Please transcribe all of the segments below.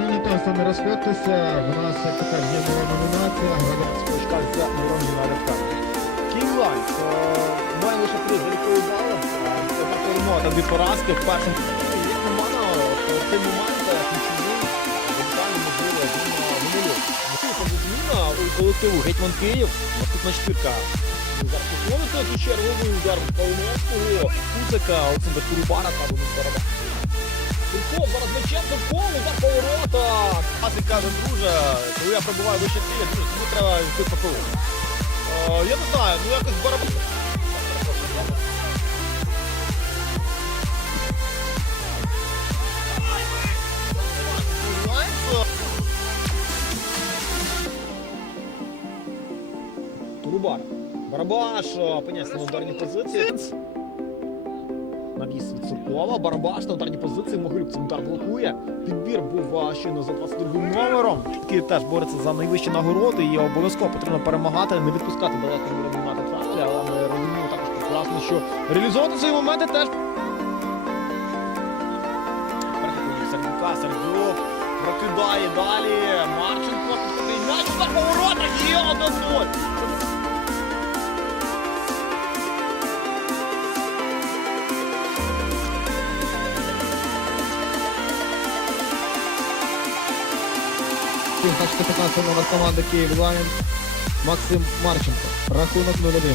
просто не розходьтеся. В нас як така є нова номінація. Гравець Точка з Мироном Нарядка. Має лише три залікові бали. Одна перемога та дві поразки. В першому є команда в цей момент ключовий, радикально можливо. Можливо, це зміна у колективу Гетьман Київ. Наступна четвірка. Зараз пословити цю черговий удар Павловського, Куцика, Олександр Турубара та Барабан. Турков зараз Турков, удар по воротах. Асик каже, друже, коли я пробуваю вище цілі, друже, тобі треба йти по ППО. Е, Я не знаю, ну якось барабан. Турубар. Барабаш е, опиняється на ударній позиції навіс від Суркова. Барабаш на ударній позиції Могилюк цим удар блокує. Підбір був щойно за 22 номером. Київ теж бореться за найвищі нагороди і обов'язково потрібно перемагати, не відпускати далеко від ремонта але ми розуміємо також прекрасно, що реалізовувати свої моменти теж. Сердюка, Сердюк прокидає далі. Марченко м'яч за поворотах і 1-0. Максим, тачка 15 номер команди Київ Лайн. Максим Марченко. Рахунок 0-1.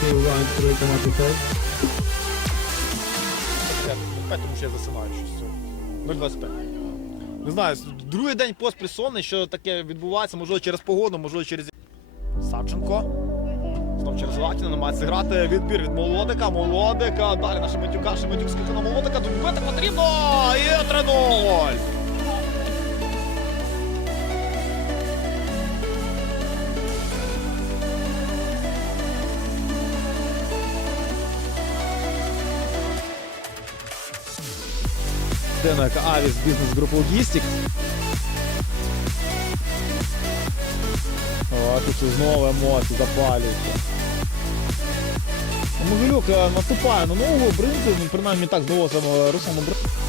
Київ Лайн, тройка на п'ять. 5, тому що я засинаю щось. 0,25. Не знаю, другий день поспіль сонний, що таке відбувається, можливо, через погоду, можливо, через. Савченко. Знов через Латіна намагається грати відбір від молодика, молодика. Далі наша Матюка, Шематюк скільки на молодика. Дубити потрібно! І 3-0! Денек Авіс бізнес груп Логістик. О, тут знову емоції запалюються. Могилюк е, наступає на ногу, бринзу, ну, принаймні так здалося е, Руслану Бринзу.